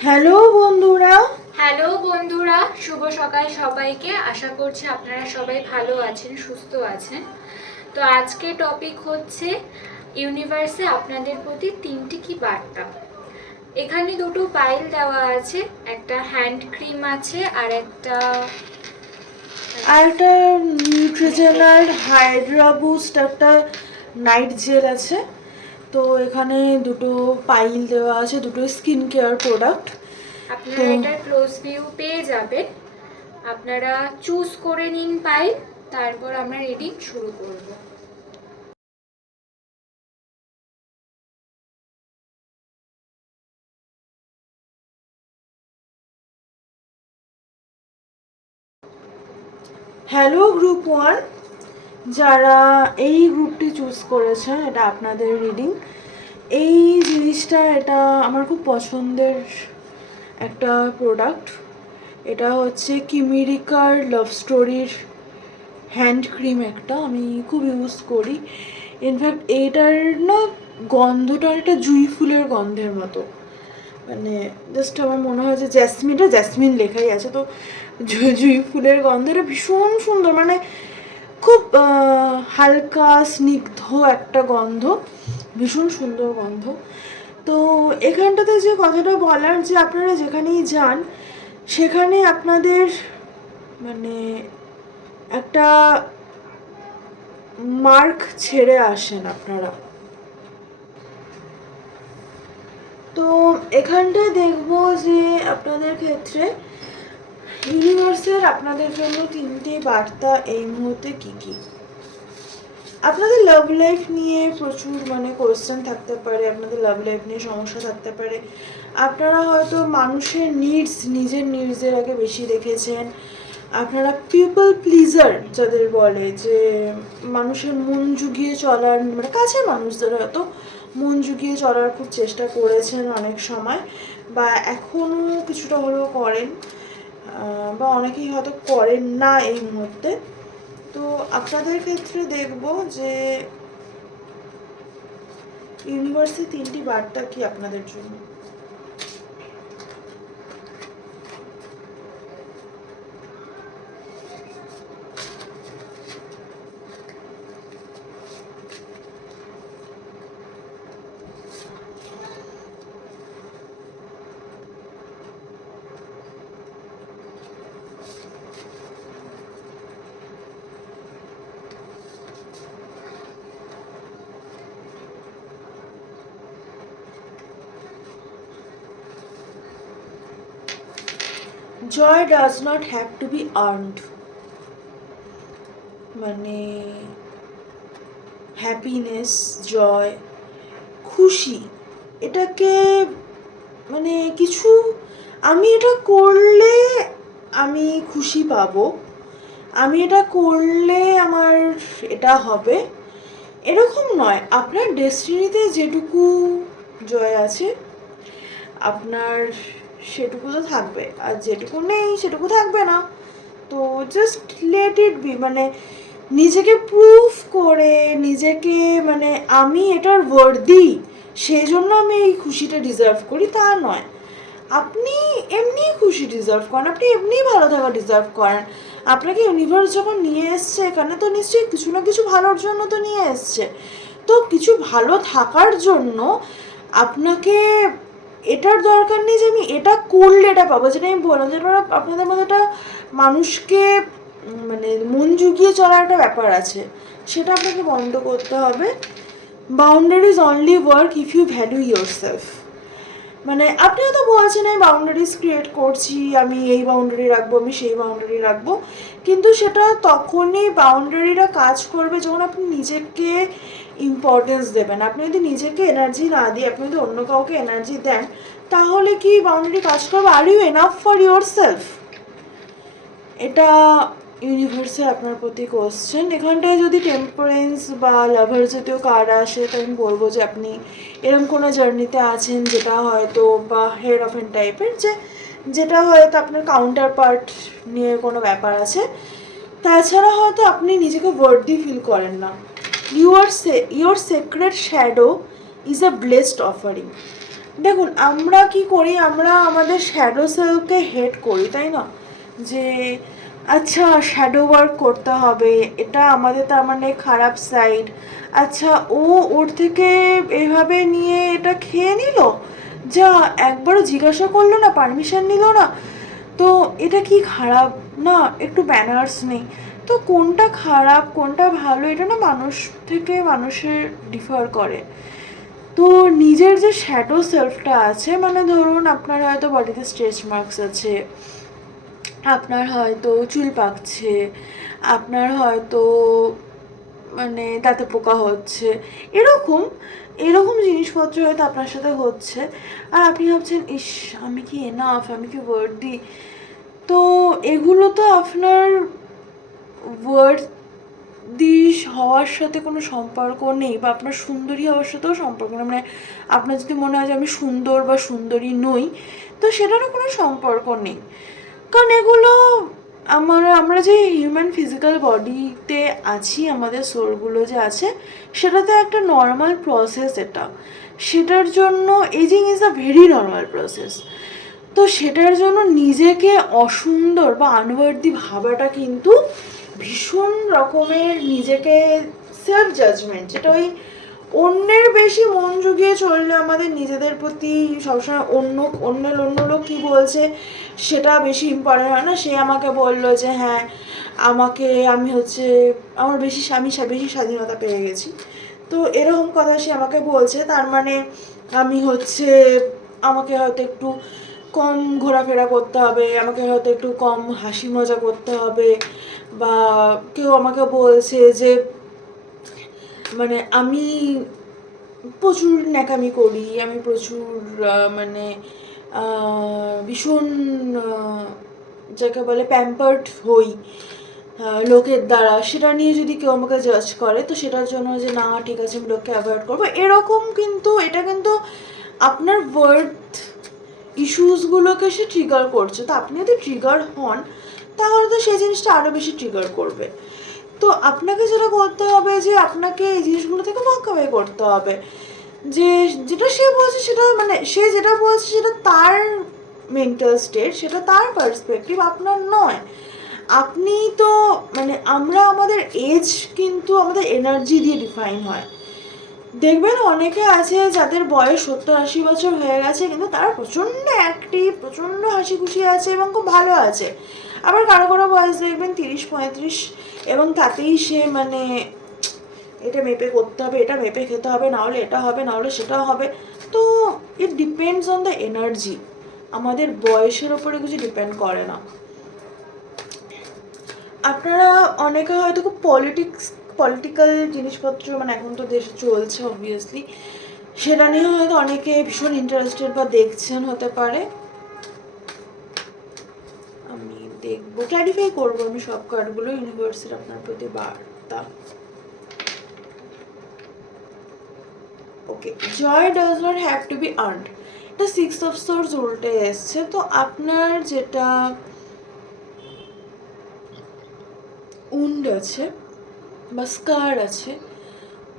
Hello বন্ধুরা। Hello বন্ধুরা শুভ সকাল সবাইকে। আশা করছি আপনারা সবাই ভালো আছেন সুস্থ আছেন। তো আজকে টপিক হচ্ছে ইউনিভার্সে আপনাদের প্রতি তিনটি কি বার্তা? এখানে দুটো পাইল দেওয়া আছে একটা হ্যান্ড ক্রিম আছে আর একটা আর একটা নিউট্রিজেনাল হাইড্রা বুস্ট একটা নাইট জেল আছে। তো এখানে দুটো পাইল দেওয়া আছে দুটো স্কিন কেয়ার প্রোডাক্ট আপনারা এটার ক্লোজ ভিউ পেয়ে যাবেন। আপনারা চুজ করে নিন পাইল তারপর আমরা রিডিং শুরু করব। হ্যালো গ্রুপ ওয়ান যারা এই গ্রুপটি চুজ করেছেন এটা আপনাদের রিডিং এই জিনিসটা, এটা আমার খুব পছন্দের একটা প্রোডাক্ট এটা হচ্ছে কিমিরিকার লাভ স্টোরির হ্যান্ড ক্রিম একটা, আমি খুব ইউজ করি। ইনফ্যাক্ট এইটার না গন্ধটা একটা জুই ফুলের গন্ধের মতো। মানে জাস্ট আমার মনে হয় যে জ্যাসমিনটা জ্যাসমিন লেখাই আছে, তো জুই জুই ফুলের গন্ধটা ভীষণ সুন্দর। মানে খুব হালকা, স্নিগ্ধ একটা গন্ধ, ভীষণ সুন্দর গন্ধ। তো এখানটাতে যে কথাটা বলার, যে আপনারা যেখানেই যান, সেখানে আপনাদের মানে একটা মার্ক ছেড়ে আসেন আপনারা। তো এখানটায় দেখব যে আপনাদের ক্ষেত্রে ইউনিভার্সের আপনাদের জন্য তিনটে বার্তা এই মুহূর্তে কি কি? আপনাদের লাভ লাইফ নিয়ে প্রচুর মানে কোয়েশ্চেন থাকতে পারে, আপনাদের লাভ লাইফ নিয়ে সমস্যা থাকতে পারে। আপনারা হয়তো মানুষের নিডস নিজের নিডসের আগে বেশি দেখেছেন। আপনারা পিপল প্লিজার যাদের বলে যে মানুষের মন জুগিয়ে চলার মানে কাছের মানুষদের হয়তো মন জুগিয়ে চলার খুব চেষ্টা করেছেন অনেক সময় বা এখনও কিছুটা হলেও করেন। বা অনেকেই হয়তো করেন না এই মুহূর্তে। তো আপনাদের ক্ষেত্রে দেখব যে ইউনিভার্সে তিনটি বার্তা কি আপনাদের জন্য joy does not have to be earned মানে হ্যাপিনেস জয় খুশি, এটাকে মানে কিছু, আমি এটা করলে আমি খুশি পাবো। আমি এটা করলে আমার এটা হবে। এরকম নয়। আপনার ডেস্টিনিতে যেটুকু জয় আছে, আপনার সেটুকু তো থাকবে। আর যেটুকু নেই, সেটুকু থাকবে না। তো জাস্ট লেট ইট বি মানে নিজেকে প্রুফ করে, নিজেকে মানে আমি এটার ওয়ার্দি সেই জন্য আমি এই খুশিটা ডিজার্ভ করি, তা নয়। আপনি এমনি খুশি ডিজার্ভ করেন, আপনি এমনিই ভালো থাকা ডিজার্ভ করেন। আপনাকে ইউনিভার্স যখন নিয়ে এসছে, এখানে তো নিশ্চয়ই কিছু না কিছু ভালোর জন্য তো নিয়ে এসছে। তো কিছু ভালো থাকার জন্য আপনাকে এটার দরকার নেই যে আমি এটা করলে এটা পাবো। যেটা আমি বললাম যে আপনাদের মধ্যে একটা মানুষকে মানে মন জুগিয়ে চলার একটা ব্যাপার আছে। সেটা আপনাকে বন্ধ করতে হবে। Boundaries only work if you value yourself মানে আপনি হয়তো বলছেন আমি বাউন্ডারিজ ক্রিয়েট করছি, আমি এই বাউন্ডারি রাখব, আমি সেই বাউন্ডারি রাখব। কিন্তু সেটা তখনই বাউন্ডারিটা কাজ করবে যখন আপনি নিজেকে ইম্পর্টেন্স দেবেন। আপনি যদি নিজেকে এনার্জি না দিয়ে, আপনি যদি অন্য কাউকে এনার্জি দেন, তাহলে কি বাউন্ডারি কাজ করবে? Are you enough for yourself এটা ইউনিভার্সের আপনার প্রতি কোশ্চেন এখানটায় যদি টেম্পারেন্স বা লাভার জাতীয় কার্ড আসে, তো আমি বলব যে আপনি এরকম কোনো জার্নিতে আছেন যেটা হয়তো বা হেড অফ এন টাইপের যে যেটা হয়তো আপনার কাউন্টার পার্ট নিয়ে কোনো ব্যাপার আছে। তাছাড়া হয়তো আপনি নিজেকে ওয়ার্ডি ফিল করেন না। Your say your secret shadow is a blessed offering দেখুন, আমরা কি করি? আমরা আমাদের শ্যাডো সেলফকে হেট করি, তাই না? যে আচ্ছা শ্যাডো ওয়ার্ক করতে হবে। এটা আমাদের তার মানে খারাপ সাইড আচ্ছা ও ওর থেকে এভাবে নিয়ে এটা খেয়ে নিল? যা, একবারও জিজ্ঞাসা করল না পারমিশন নিল না। তো এটা কি খারাপ? না, একটু ব্যানার্স নেই। তো কোনটা খারাপ, কোনটা ভালো, এটা না মানুষ থেকে মানুষের ডিফার করে। তো নিজের যে শ্যাডো সেলফটা আছে মানে ধরুন আপনার হয়তো বডিতে স্ট্রেচ মার্কস আছে। আপনার হয়তো চুল পাকছে, আপনার হয়তো মানে তাতে পোকা হচ্ছে, এরকম এরকম জিনিসপত্র হয়তো আপনার সাথে হচ্ছে। আর আপনি ভাবছেন, ইস, আমি কি এনাফ আমি কি ওয়ার্ডি তো এগুলো তো আপনার ওয়ার্ড দিস হওয়ার সাথে কোনো সম্পর্ক নেই বা আপনার সুন্দরী হওয়ার সাথেও সম্পর্ক নেই। মানে আপনার যদি মনে হয় যে আমি সুন্দর বা সুন্দরী নই, তো সেটারও কোনো সম্পর্ক নেই। কারণ এগুলো আমার, আমরা যে হিউম্যান ফিজিক্যাল বডিতে আছি, আমাদের সোলগুলো যে আছে, সেটাতে একটা নর্মাল প্রসেস এটা। সেটার জন্য ageing is a very normal process তো সেটার জন্য নিজেকে অসুন্দর বা আনওয়ার্দি ভাবাটা কিন্তু ভীষণ রকমের নিজেকে সেলফ জাজমেন্ট যেটা ওই অন্যের বেশি মন জুগিয়ে চললে আমাদের নিজেদের প্রতি সবসময় অন্য অন্য অন্য লোক কী বলছে সেটা বেশি ইম্পর্টেন্ট হয় না। সে আমাকে বলল যে হ্যাঁ আমাকে আমি হচ্ছে, আমার বেশি আমি বেশি স্বাধীনতা পেয়ে গেছি। তো এরকম কথা সে আমাকে বলছে। তার মানে আমি হচ্ছে, আমাকে হয়তো একটু কম ঘোরাফেরা করতে হবে, আমাকে হয়তো একটু কম হাসি মজা করতে হবে বা কেউ আমাকে বলছে যে মানে আমি প্রচুর ন্যাকামি করি, আমি প্রচুর মানে ভীষণ যাকে বলে প্যাম্পার্ড হই লোকের দ্বারা। সেটা নিয়ে যদি কেউ আমাকে জাজ করে, তো সেটার জন্য যে না, ঠিক আছে, আমি লোককে অ্যাভয়েড করব। এরকম কিন্তু, এটা কিন্তু আপনার ওয়ার্থ ইস্যুসগুলোকে সে ট্রিগার করছে। তো আপনি যদি ট্রিগার হন, তাহলে তো সেই জিনিসটা আরও বেশি ট্রিগার করবে। তো আপনাকে যেটা করতে হবে যে, আপনাকে এই জিনিসগুলো থেকে ওয়াকাওয়ে করতে হবে। যে যেটা সে বলছে সেটা মানে সে যেটা বলছে সেটা তার মেন্টাল স্টেট সেটা তার পার্সপেক্টিভ আপনার নয়। আপনি তো মানে আমরা আমাদের এজ কিন্তু আমাদের এনার্জি দিয়ে ডিফাইন হয়। দেখবেন অনেকে আছে যাদের বয়স সত্তর আশি বছর হয়ে গেছে, কিন্তু তারা প্রচণ্ড অ্যাক্টিভ প্রচণ্ড হাসি খুশি আছে এবং খুব ভালো আছে। আবার কারও কারও বয়স দেখবেন তিরিশ, পঁয়ত্রিশ, এবং তাতেই সে মানে এটা মেপে করতে হবে, এটা মেপে খেতে হবে, নাহলে এটা হবে, নাহলে সেটা হবে। তো it depends on the energy আমাদের বয়সের ওপরে কিছু ডিপেন্ড করে না। আপনারা অনেকে হয়তো খুব পলিটিক্স পলিটিক্যাল জিনিসপত্র মানে এখন তো দেশে চলছে অবভিয়াসলি সেটা নিয়ে হয়তো অনেকে ভীষণ ইন্টারেস্টেড বা দেখছেন হতে পারে। আমি দেখব ক্ল্যারিফাই করব আমি সব কার্ডগুলো ইউনিভার্সের আপনার প্রতি বার্তা। Okay joy does not have to be earned এটা সিক্স অফ সোর্স উল্টে এসছে, তো আপনার যেটা উন্ড আছে, বা স্কার আছে,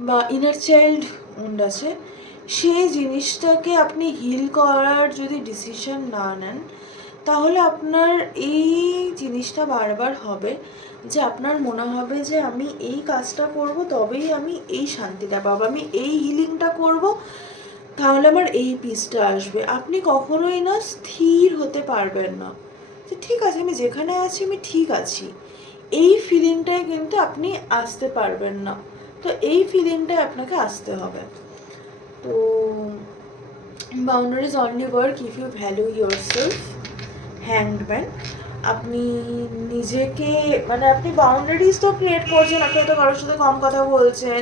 বা ইনার চাইল্ড উন্ড আছে, সেই জিনিসটাকে আপনি হিল করার যদি ডিসিশন না নেন তাহলে আপনার এই জিনিসটা বারবার হবে যে আপনার মনে হবে যে আমি এই কাজটা করব, তবেই আমি এই শান্তিটা পাবো, আমি এই হিলিংটা করব, তাহলে আমার এই পিসটা আসবে। আপনি কখনোই না স্থির হতে পারবেন না। যে ঠিক আছে, আমি যেখানে আছি, আমি ঠিক আছি। এই ফিলিংটায় কিন্তু আপনি আসতে পারবেন না। তো এই ফিলিংটায় আপনাকে আসতে হবে। তো boundaries only work if you value yourself হ্যান্ডম্যান আপনি নিজেকে মানে আপনি বাউন্ডারিজ তো ক্রিয়েট করছেন, আপনি হয়তো কারোর সাথে কম কথা বলছেন,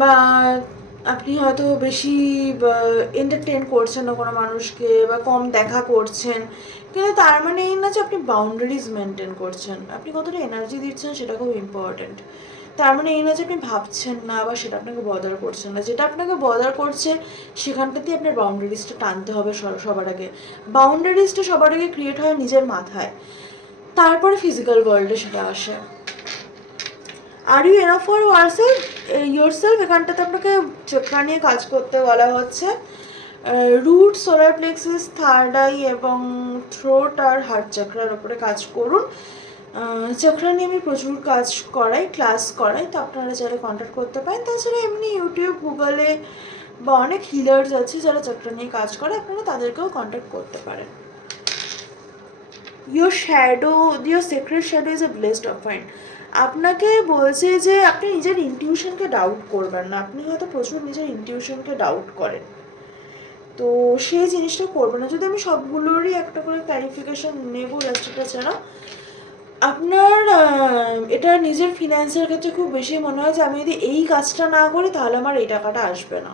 বা আপনি হয়তো বেশি এন্টারটেন করছেন না কোনো মানুষকে, বা কম দেখা করছেন। কিন্তু তার মানে এই না যে আপনি বাউন্ডারিজ মেনটেন করছেন। আপনি কতটা এনার্জি দিচ্ছেন সেটা খুব ইম্পর্ট্যান্ট তার মানে এই না যে আপনি ভাবছেন না বা সেটা আপনাকে বদার করছেন না। যেটা আপনাকে বদার করছে, সেখানটাতেই আপনার বাউন্ডারিজটা টানতে হবে সবার আগে। বাউন্ডারিজটা সবার আগে ক্রিয়েট হয় নিজের মাথায়। তারপরে ফিজিক্যাল ওয়ার্ল্ডে সেটা আসে। Are you enough for yourself yourself এখানটাতে আপনাকে চোখা নিয়ে কাজ করতে বলা হচ্ছে। Root solar plexus third eye এবং থ্রোট আর হার্ট চাকরার উপরে কাজ করুন। চক্রা নিয়ে আমি প্রচুর কাজ করাই ক্লাস করাই, তো আপনারা যারা কন্ট্যাক্ট করতে পারেন, তাছাড়া এমনি ইউটিউব গুগলে বা অনেক হিলার্স আছে যারা চক্রা নিয়ে কাজ করে, আপনারা তাদেরকেও কন্ট্যাক্ট করতে পারেন। Your shadow your secret shadow is a blessed offering আপনাকে বলছে যে আপনি নিজের ইনটিউশনকে ডাউট করবেন না, আপনি হয়তো প্রচুর নিজের ইনটিউশনকে ডাউট করেন। তো সেই জিনিসটা করবেন না। যদি আমি সবগুলোরই একটা করে ক্লারিফিকেশন নেব লাস্টটা ছাড়া আপনার এটা নিজের ফিনান্সের ক্ষেত্রে খুব বেশি মনে হয় যে আমি যদি এই কাজটা না করি তাহলে আমার এই টাকাটা আসবে না।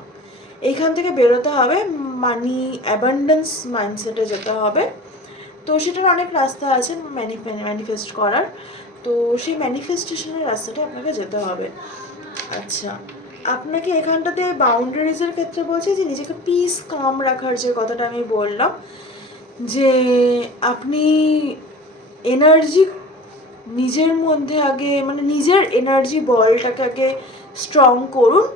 এইখান থেকে বেরোতে হবে মানি অ্যাবান্ডেন্স মাইন্ডসেটে যেতে হবে। তো সেটার অনেক রাস্তা আছে ম্যানিফেস্ট করার। তো সেই ম্যানিফেস্টেশনের রাস্তাটা আপনাকে যেতে হবে। আচ্ছা আপনাকে এখানটাতে বাউন্ডারিজের ক্ষেত্রে বলছি যে নিজেকে পিস কম রাখার যে কথাটা আমি বললাম, যে আপনি এনার্জি নিজের মধ্যে আগে মানে নিজের এনার্জি বলটাকে আগে স্ট্রং করুন,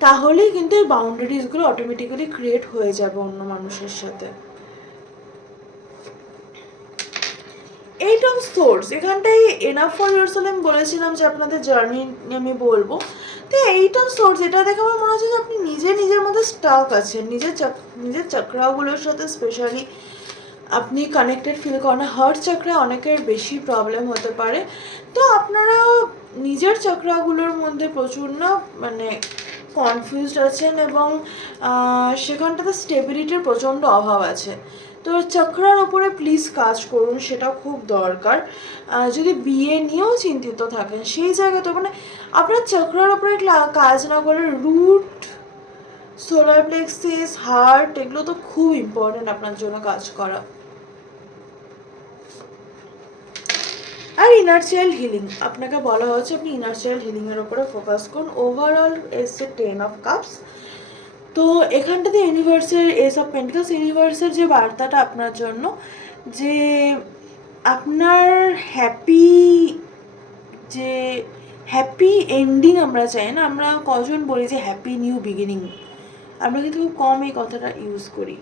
তাহলেই কিন্তু এই বাউন্ডারিজগুলো অটোমেটিক্যালি ক্রিয়েট হয়ে যাবে অন্য মানুষের সাথে। এইট অফ সোর্স এখানটাই এনাফ ফর ইয়ারসেল আমি বলেছিলাম যে আপনাদের জার্নি আমি বলব। তো এইট অফ সোর্স এটা দেখে আমার মনে হচ্ছে যে আপনি নিজে নিজের মধ্যে স্টাক আছেন, নিজের নিজের চক্রাগুলোর সাথে স্পেশালি আপনি কানেক্টেড ফিল করেন হার্ট চক্রে অনেকের বেশি প্রবলেম হতে পারে। তো আপনারা নিজের চক্রাগুলোর মধ্যে প্রচুর না মানে কনফিউজড আছেন এবং সেখানটাতে স্টেবিলিটির প্রচণ্ড অভাব আছে। তো চক্রার ওপরে প্লিজ কাজ করুন সেটা খুব দরকার। যদি বিয়ে নিয়েও চিন্তিত থাকেন, সেই জায়গাতে মানে আপনার চক্রার ওপরে কাজ না করে রুট সোলার প্লেক্সিস হার্ট এগুলো তো খুব ইম্পর্টেন্ট আপনার জন্য কাজ করা। ইনার চাইল্ড হিলিং আপনাকে বলা হচ্ছে আপনি ইনার চাইল্ড হিলিংয়ের উপরে ফোকাস করুন। ওভারঅল এসছে টেন অফ কাপস তো এখানটাতে ইউনিভার্সের এস অফ পেন্টিকাস ইউনিভার্সের যে বার্তাটা আপনার জন্য, যে আপনার হ্যাপি যে হ্যাপি এন্ডিং আমরা চাই না, আমরা কজন বলি যে হ্যাপি নিউ বিগিনিং আমরা কিন্তু খুব কম এই কথাটা ইউজ করি।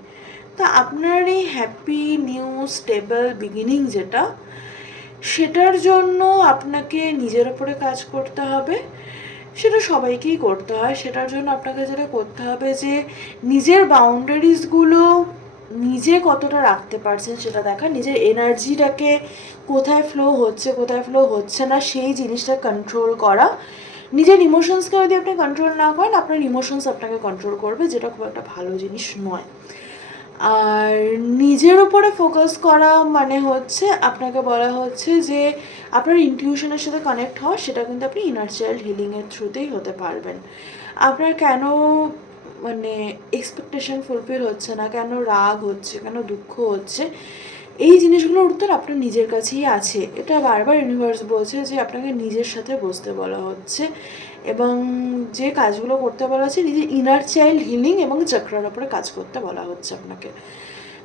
তা আপনার এই হ্যাপি নিউ স্টেবল বিগিনিং যেটা সেটার জন্য আপনাকে নিজের ওপরে কাজ করতে হবে। সেটা সবাইকেই করতে হয়। সেটার জন্য আপনাকে যেটা করতে হবে যে, নিজের বাউন্ডারিজগুলো নিজে কতটা রাখতে পারছেন সেটা দেখা। নিজের এনার্জিটাকে কোথায় ফ্লো হচ্ছে, কোথায় ফ্লো হচ্ছে না, সেই জিনিসটা কন্ট্রোল করা। নিজের ইমোশনসকে যদি আপনি কন্ট্রোল না করেন, আপনার ইমোশনস আপনাকে কন্ট্রোল করবে, যেটা খুব একটা ভালো জিনিস নয়। আর নিজের উপরে ফোকাস করা মানে হচ্ছে আপনাকে বলা হচ্ছে যে আপনার ইনটিউশনের সাথে কানেক্ট হওয়া, সেটা কিন্তু আপনি ইনার চাইল্ড হিলিংয়ের থ্রুতেই হতে পারবেন। আপনার কেন মানে এক্সপেকটেশন ফুলফিল হচ্ছে না, কেন রাগ হচ্ছে, কেন দুঃখ হচ্ছে, এই জিনিসগুলোর উত্তর আপনার নিজের কাছেই আছে। এটা বারবার ইউনিভার্স বলছে যে আপনাকে নিজের সাথে বসতে বলা হচ্ছে। এবং যে কাজগুলো করতে বলা হচ্ছে নিজের ইনার চাইল্ড হিলিং এবং চক্রার ওপরে কাজ করতে বলা হচ্ছে আপনাকে।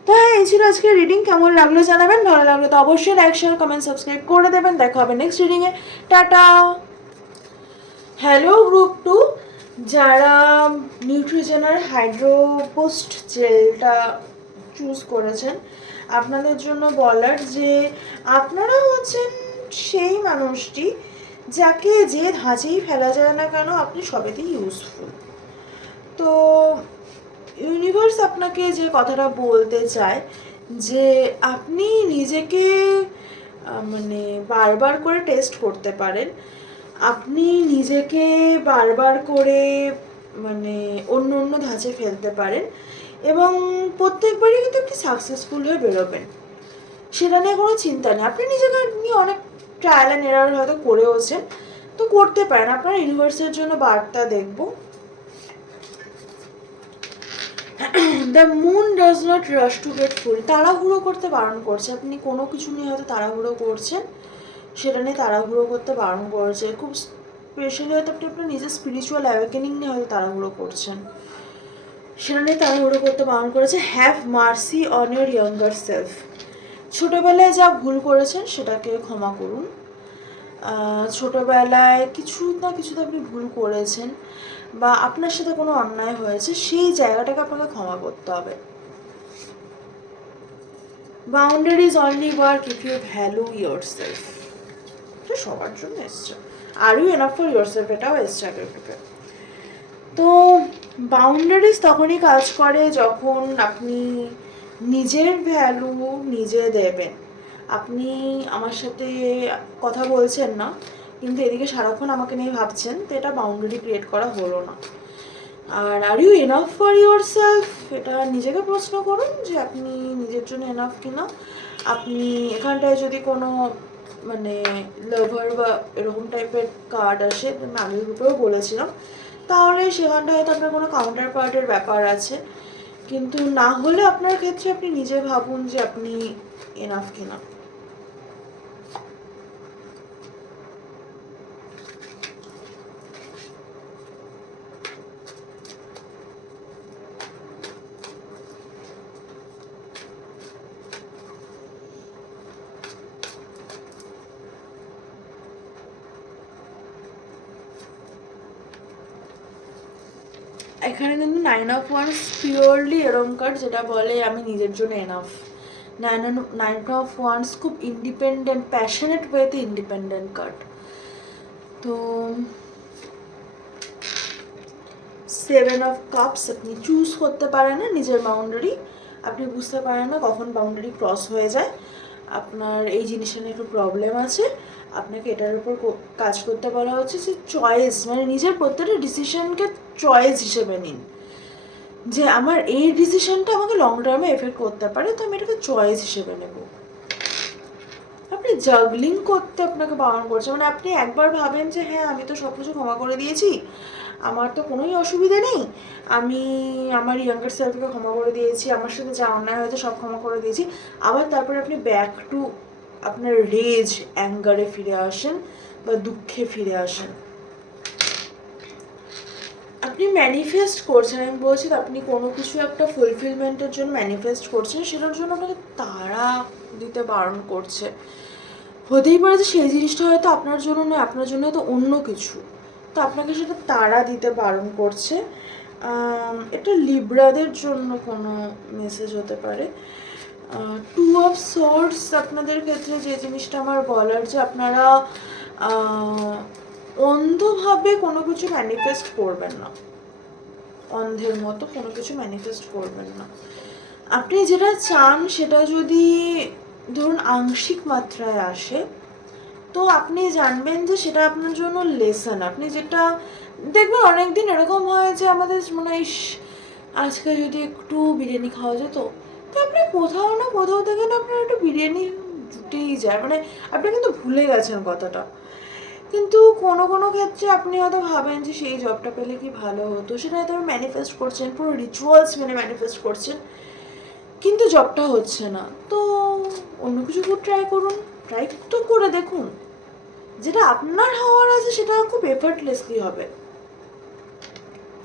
তো হ্যাঁ এই ছিল আজকে রিডিং কেমন লাগল জানাবেন? ভালো লাগল তো অবশ্যই লাইক শেয়ার কমেন্ট সাবস্ক্রাইব করে দেবেন। দেখা হবে নেক্সট রিডিংয়ে টাটা! হ্যালো গ্রুপ টু যারা নিউট্রিজেনার হাইড্রোপোস্ট জেলটা চুজ করেছেন, আপনাদের জন্য বলার যে আপনারা হচ্ছেন সেই মানুষটি যাকে যে ধাঁচেই ফেলা যায় না কেন, আপনি সবেতেই ইউজফুল তো ইউনিভার্স আপনাকে যে কথাটা বলতে চায়, যে আপনি নিজেকে মানে বারবার করে টেস্ট করতে পারেন। আপনি নিজেকে বারবার করে মানে অন্য অন্য ধাঁচে ফেলতে পারেন এবং প্রত্যেকবারই কিন্তু আপনি সাকসেসফুল হয়ে বেরোবেন। সেটা নিয়ে কোনো চিন্তা নেই। আপনি নিজেকে নিয়ে অনেক ট্রায়াল অ্যান্ড এরার হয়তো করেওছেন তো করতে পারেন, আপনার ইউনিভার্সের জন্য বার্তা দেখব। The moon does not rush to get full তাড়াহুড়ো করতে বারণ করছে। আপনি কোনো কিছু নিয়ে হয়তো তাড়াহুড়ো করছেন, সেটা নিয়ে তাড়াহুড়ো করতে বারণ করছে। খুব স্পেশালি হয়তো আপনি আপনার নিজের স্পিরিচুয়াল অ্যাওয়েকেনিং নিয়ে হয়তো তাড়াহুড়ো করছেন। সেটা নিয়ে তাড়াহুড়ো করতে বারণ করেছে। Have mercy on your younger self ছোটোবেলায় যা ভুল করেছেন সেটাকে ক্ষমা করুন। ছোটোবেলায় কিছু না কিছু তো আপনি ভুল করেছেন বা আপনার সাথে কোনো অন্যায় হয়েছে, সেই জায়গাটাকে আপনাকে ক্ষমা করতে হবে। Boundaries only work if you value yourself এটা সবার জন্য এসছে। Are you enough for yourself এটাও এসছে আগের তো বাউন্ডারিজ তখনই কাজ করে যখন আপনি নিজের ভ্যালু নিজে দেবেন। আপনি আমার সাথে কথা বলছেন না, কিন্তু এদিকে সারাক্ষণ আমাকে নিয়ে ভাবছেন, তো এটা বাউন্ডারি ক্রিয়েট করা হলো না। আর are you enough for yourself এটা নিজেকে প্রশ্ন করুন যে আপনি নিজের জন্য এনাফ কিনা। আপনি এখানটায় যদি কোনো মানে লাভার বা এরকম টাইপের কার্ড আসে, আমি আগের বলেছিলাম, তাহলে সেখানটায় হয়তো আপনার কোনো কাউন্টার পার্টের ব্যাপার আছে। কিন্তু না হলে আপনার ক্ষেত্রে আপনি নিজে ভাবুন যে আপনি এনাফ কিনা এখানে কিন্তু নাইন অফ ওয়ান্স পিওরলি এরম কার্ড যেটা বলে আমি নিজের জন্য enough nine nine of wands খুব ইন্ডিপেন্ডেন্ট প্যাশনেট ওয়েতে ইন্ডিপেন্ডেন্ট কার্ড তো সেভেন অফ কাপস আপনি চুজ করতে পারেন না নিজের বাউন্ডারি আপনি বুঝতে পারেন না কখন বাউন্ডারি ক্রস হয়ে যায়। আপনার এই জিনিসটা নিয়ে একটু প্রবলেম আছে। আপনাকে এটার উপর কাজ করতে বলা হচ্ছে যে চয়েস মানে নিজের প্রত্যেকটা ডিসিশনকে চয়েস হিসেবে নিন। যে আমার এই ডিসিশনটা আমাকে লং টার্মে এফেক্ট করতে পারে, তো আমি এটাকে চয়েস হিসেবে নেব। আপনি জাগলিং করতে আপনাকে বারণ করছে। মানে আপনি একবার ভাবেন যে হ্যাঁ আমি তো সব কিছু ক্ষমা করে দিয়েছি। আমার তো কোনোই অসুবিধা নেই। আমি আমার ইয়াঙ্গার সেলফকে ক্ষমা করে দিয়েছি। আমার সাথে যা অন্যায় হয়েছে সব ক্ষমা করে দিয়েছি। আবার তারপরে আপনি ব্যাক টু আপনার রেজ অ্যাঙ্গারে ফিরে আসেন বা দুঃখে ফিরে আসেন। আপনি ম্যানিফেস্ট করছেন, আমি বলছি আপনি কোনো কিছু একটা ফুলফিলমেন্টের জন্য ম্যানিফেস্ট করছেন, সেটার জন্য আপনাকে তারা দিতে বারণ করছে। হতেই পারে যে সেই জিনিসটা হয়তো আপনার জন্য নয়, আপনার জন্য হয়তো অন্য কিছু। তো আপনাকে সেটা তারা দিতে বারণ করছে। এটা লিব্রাদের জন্য কোনো মেসেজ হতে পারে। টু অফ সোর্স আপনাদের ক্ষেত্রে যে জিনিসটা আমার বলার যে আপনারা অন্ধভাবে কোনো কিছু ম্যানিফেস্ট করবেন না। অন্ধের মতো কোনো কিছু ম্যানিফেস্ট করবেন না। আপনি যেটা চান সেটা যদি ধরুন আংশিক মাত্রায় আসে, তো আপনি জানবেন যে সেটা আপনার জন্য লেসন আপনি যেটা দেখবেন অনেকদিন এরকম হয় যে আমাদের মনে হয় আজকে যদি একটু বিরিয়ানি খাওয়া যেত। তো আপনি কোথাও না কোথাও থেকে না আপনার একটু বিরিয়ানি জুটেই যায়। মানে আপনি কিন্তু ভুলে গেছেন কথাটা। কিন্তু কোনো কোনো ক্ষেত্রে আপনি হয়তো ভাবেন যে সেই জবটা পেলে কি ভালো হতো। সেটা হয়তো ম্যানিফেস্ট করছেন, পুরো রিচুয়ালস মেনে ম্যানিফেস্ট করছেন। কিন্তু জবটা হচ্ছে না। তো অন্য কিছু ট্রাই করুন। ট্রাই তো করে দেখুন। যেটা আপনার হওয়ার আছে সেটা খুব এফার্টলেসলি হবে।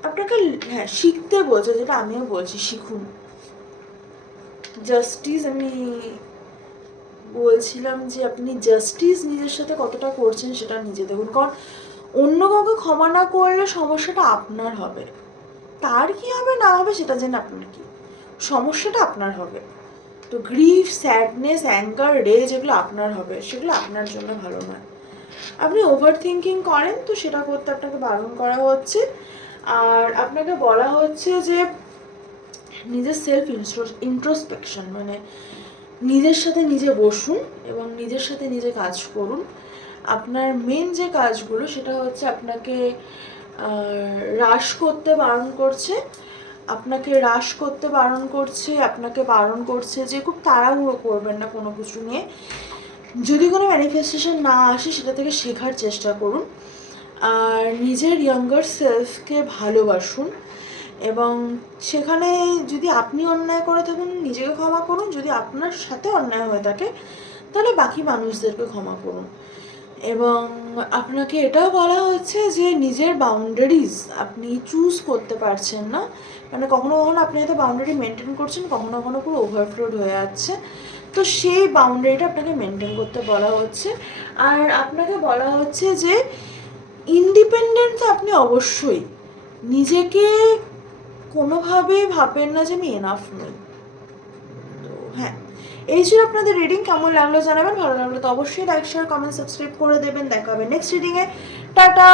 আপনাকে হ্যাঁ শিখতে বলছে, যেটা আমিও বলছি, শিখুন। জাস্টিস আমি বলছিলাম যে আপনি জাস্টিস নিজের সাথে কতটা করছেন সেটা নিজে দেখুন। কারণ অন্য কাউকে ক্ষমা না করলে সমস্যাটা আপনার হবে। তার কি হবে, না হবে সেটা জেনে আপনার কি? সমস্যাটা আপনার হবে। তো গ্রিফ স্যাডনেস অ্যাঙ্গার রেজ এগুলো আপনার হবে। সেগুলো আপনার জন্য ভালো নয়। আপনি ওভার থিঙ্কিং করেন, তো সেটা করতে আপনাকে বারণ করা হচ্ছে। আর আপনাকে বলা হচ্ছে যে নিজের সেলফ ইন্ট্রোস্পেকশন মানে নিজের সাথে নিজে বসুন এবং নিজের সাথে নিজে কাজ করুন। আপনার মেন যে কাজগুলো, সেটা হচ্ছে আপনাকে হ্রাস করতে বারণ করছে, আপনাকে হ্রাস করতে বারণ করছে, আপনাকে বারণ করছে, যে খুব তাড়াহুড়ো করবেন না কোনো কিছু নিয়ে। যদি কোনো ম্যানিফেস্টেশন না আসে, সেটা থেকে শেখার চেষ্টা করুন। আর নিজের ইয়াঙ্গার সেলফকে ভালোবাসুন। এবং সেখানে যদি আপনি অন্যায় করে থাকেন, নিজেকে ক্ষমা করুন। যদি আপনার সাথে অন্যায় হয়ে থাকে, তাহলে বাকি মানুষদেরকে ক্ষমা করুন। এবং আপনাকে এটাও বলা হচ্ছে যে, নিজের বাউন্ডারিজ আপনি চুজ করতে পারছেন না। মানে কখনো কখনো আপনি হয়তো বাউন্ডারি মেনটেন করছেন, কখনো কখনো পুরো ওভারফ্লোড হয়ে যাচ্ছে। তো সেই বাউন্ডারিটা আপনাকে মেনটেন করতে বলা হচ্ছে। আর আপনাকে বলা হচ্ছে যে ইন্ডিপেন্ডেন্ট তো আপনি অবশ্যই নিজেকে কোনোভাবে ভাবেন না যে আমি এনাফ নই। তো হ্যাঁ এই ছিল আপনাদের রিডিং কেমন লাগল জানাবেন, ভালো লাগল তো অবশ্যই লাইক শেয়ার কমেন্ট সাবস্ক্রাইব করে দেবেন। দেখা হবে নেক্সট রিডিংয়ে টাটা!